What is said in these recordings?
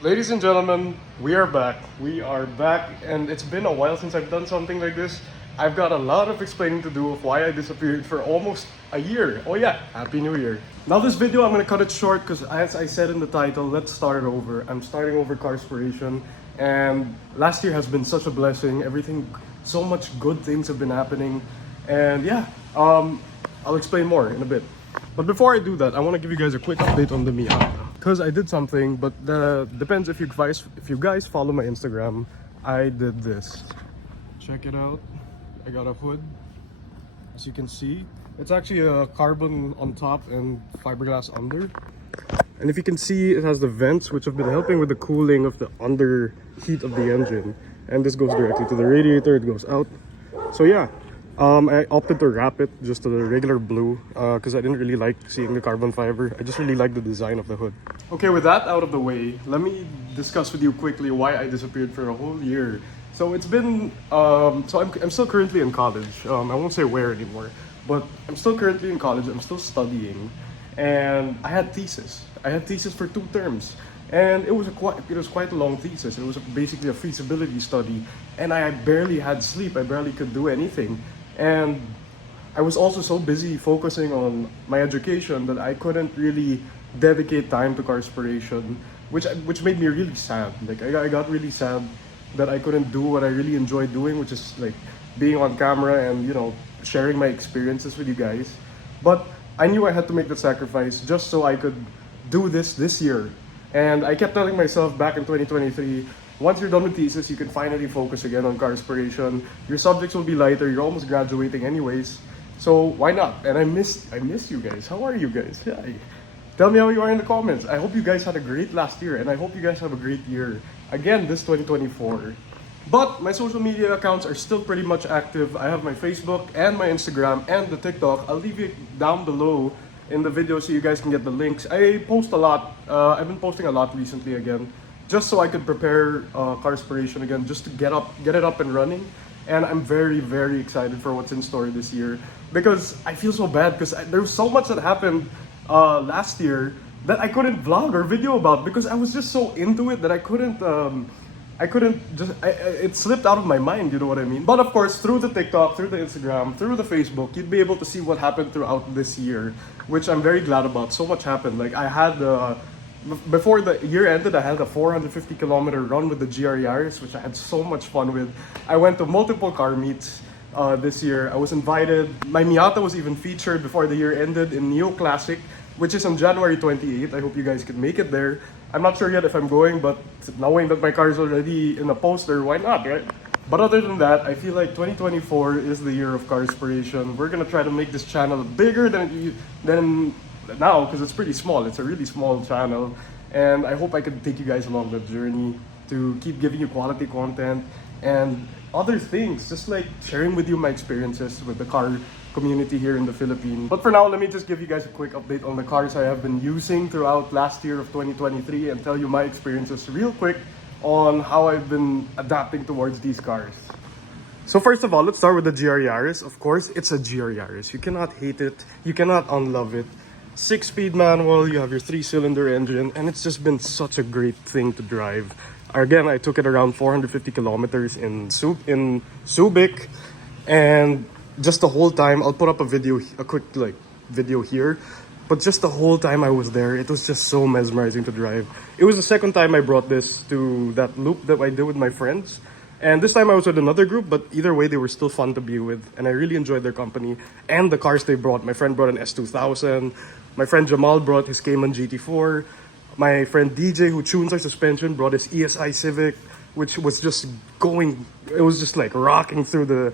Ladies and gentlemen, we are back. We are back, and it's been a while since I've done something like this. I've got a lot of explaining to do of why I disappeared for almost a year. Oh yeah, Happy New Year. Now this video, I'm gonna cut it short because as I said in the title, let's start over. I'm starting over Carspiration, and last year has been such a blessing. Everything, so much good things have been happening, and yeah, I'll explain more in a bit. But before I do that, I want to give you guys a quick update on the Miata. Because I did something, but depends if you guys follow my Instagram. I did this. Check it out. I got a hood. As you can see, it's actually a carbon on top and fiberglass under. And if you can see, it has the vents which have been helping with the cooling of the under heat of the engine. And this goes directly to the radiator, it goes out. So yeah, I opted to wrap it just to the regular blue because I didn't really like seeing the carbon fiber. I just really like the design of the hood. Okay, with that out of the way, let me discuss with you quickly why I disappeared for a whole year. So it's been, I'm still currently in college. I won't say where anymore, but I'm still currently in college. I'm still studying, and I had thesis. I had thesis for 2 terms. And it was quite a long thesis. It was basically a feasibility study, and I barely had sleep. I barely could do anything. And I was also so busy focusing on my education that I couldn't really dedicate time to Carspiration, which made me really sad. Like I got really sad that I couldn't do what I really enjoyed doing, which is like being on camera and sharing my experiences with you guys. But I knew I had to make the sacrifice just so I could do this year. And I kept telling myself back in 2023, once you're done with thesis, you can finally focus again on Carspiration. Your subjects will be lighter. You're almost graduating anyways. So why not? And I miss you guys. How are you guys? Hi. Tell me how you are in the comments. I hope you guys had a great last year, and I hope you guys have a great year again this 2024. But my social media accounts are still pretty much active. I have my Facebook and my Instagram and the TikTok. I'll leave it down below in the video so you guys can get the links. I post a lot. I've been posting a lot recently again, just so I could prepare Carspiration again, just to get it up and running. And I'm very, very excited for what's in store this year because I feel so bad because there was so much that happened last year that I couldn't vlog or video about because I was just so into it that I couldn't it slipped out of my mind, you know what I mean? But of course, through the TikTok, through the Instagram, through the Facebook, you'd be able to see what happened throughout this year, which I'm very glad about. So much happened. Like I had, before the year ended, I had a 450-kilometer run with the GR Yaris, which I had so much fun with. I went to multiple car meets this year. I was invited. My Miata was even featured before the year ended in Neo Classic, which is on January 28th. I hope you guys can make it there. I'm not sure yet if I'm going, but knowing that my car is already in a poster, why not, right? But other than that, I feel like 2024 is the year of Carspiration. We're gonna try to make this channel bigger than now because it's pretty small. It's a really small channel, and I hope I can take you guys along the journey to keep giving you quality content and other things, just like sharing with you my experiences with the car community here in the Philippines. But for now, let me just give you guys a quick update on the cars I have been using throughout last year of 2023 and tell you my experiences real quick on how I've been adapting towards these cars. So first of all, let's start with the GR Yaris. Of course, it's a GR Yaris. You cannot hate it. You cannot unlove it. 6-speed manual, you have your 3-cylinder engine, and it's just been such a great thing to drive. Again, I took it around 450 kilometers in Subic, and just the whole time, I'll put up a quick video here, but just the whole time I was there, it was just so mesmerizing to drive. It was the second time I brought this to that loop that I did with my friends, and this time I was with another group, but either way, they were still fun to be with, and I really enjoyed their company and the cars they brought. My friend brought an S2000, my friend Jamal brought his Cayman GT4, my friend DJ, who tunes our suspension, brought his ESI Civic, which was just going, it was just like rocking through the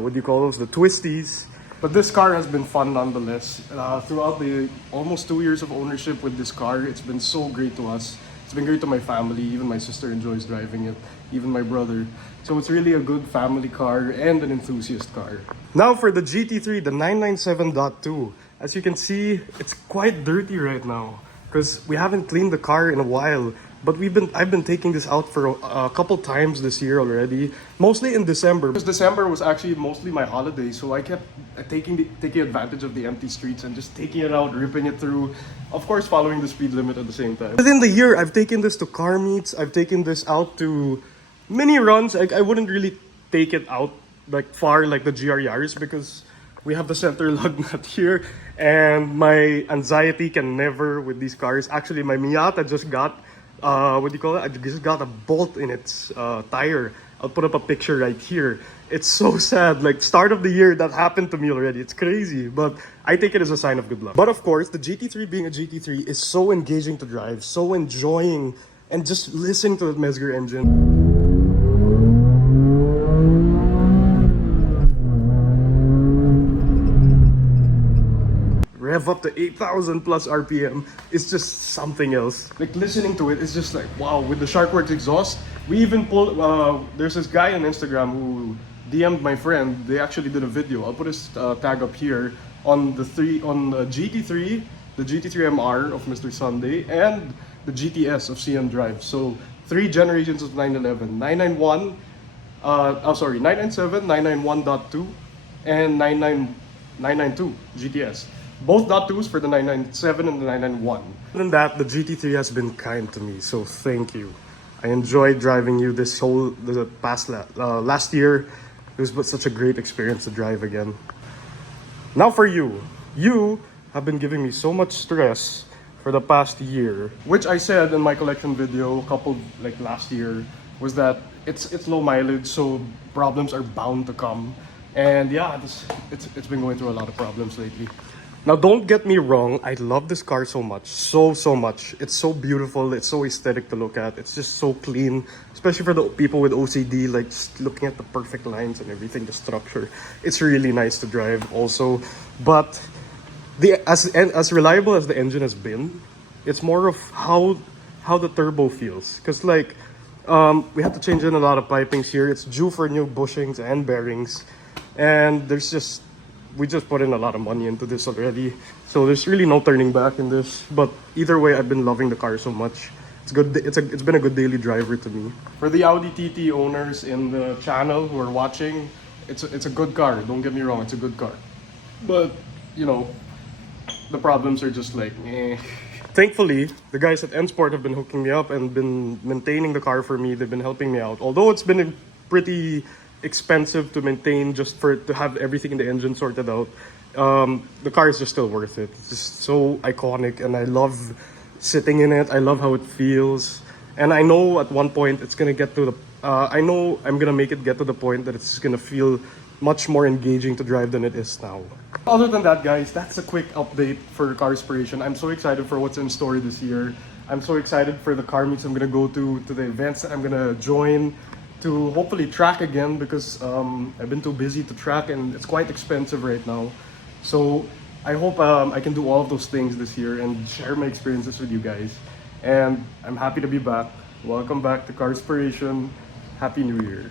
what do you call those, the twisties. But this car has been fun nonetheless. Throughout the almost 2 years of ownership with this car, it's been so great to us. It's been great to my family. Even my sister enjoys driving it, even my brother. So it's really a good family car and an enthusiast car. Now for the GT3, the 997.2. As you can see, it's quite dirty right now because we haven't cleaned the car in a while. but I've been taking this out for a couple times this year already, mostly in December. Because December was actually mostly my holiday, so I kept taking advantage of the empty streets and just taking it out, ripping it through, of course following the speed limit at the same time. Within the year, I've taken this to car meets, I've taken this out to mini runs. I wouldn't really take it out like far like the GR Yaris because we have the center lug nut here, and my anxiety can never with these cars. Actually, my Miata just got, what do you call it? I just got a bolt in its tire. I'll put up a picture right here. It's so sad. Like, start of the year, that happened to me already. It's crazy, but I take it as a sign of good luck. But of course, the GT3 being a GT3 is so engaging to drive, so enjoying, and just listening to the Mesger engine. Rev up to 8,000 plus RPM is just something else. Like, listening to it is just like, wow, with the Sharkworks exhaust. We even pulled, there's this guy on Instagram who DM'd my friend. They actually did a video. I'll put his tag up here on the GT3, the GT3 MR of Mr. Sunday, and the GTS of CM Drive. So 3 generations of 911, 991, 997, 991.2, and 992 GTS. Both .2s for the 997 and the 991. Other than that, the GT3 has been kind to me, so thank you. I enjoyed driving you the past last year. It was such a great experience to drive again. Now for you. You have been giving me so much stress for the past year, which I said in my collection video a couple like last year, was that it's low mileage, so problems are bound to come. And yeah, it's been going through a lot of problems lately. Now, don't get me wrong, I love this car so much, so much. It's so beautiful, it's so aesthetic to look at, it's just so clean, especially for the people with OCD, like just looking at the perfect lines and everything, the structure. It's really nice to drive also, but as reliable as the engine has been, it's more of how the turbo feels. Because like, we had to change in a lot of pipings here. It's due for new bushings and bearings, and we just put in a lot of money into this already, so there's really no turning back in this. But either way, I've been loving the car so much. It's good. It's been a good daily driver to me. For the Audi TT owners in the channel who are watching, it's a good car. Don't get me wrong, it's a good car. But you know, the problems are just like, eh. Thankfully, the guys at N Sport have been hooking me up and been maintaining the car for me. They've been helping me out. Although it's been pretty expensive to maintain just to have everything in the engine sorted out, the car is just still worth it. It's just so iconic, and I love sitting in it. I love how it feels, and I know at one point it's gonna get to the I know I'm gonna make it get to the point that it's gonna feel much more engaging to drive than it is now. Other than that, guys, that's a quick update for Carspiration. I'm so excited for what's in store this year. I'm so excited for the car meets I'm gonna go to the events that I'm gonna join, to hopefully track again, because I've been too busy to track and it's quite expensive right now. So I hope I can do all of those things this year and share my experiences with you guys. And I'm happy to be back. Welcome back to Carspiration. Happy New Year.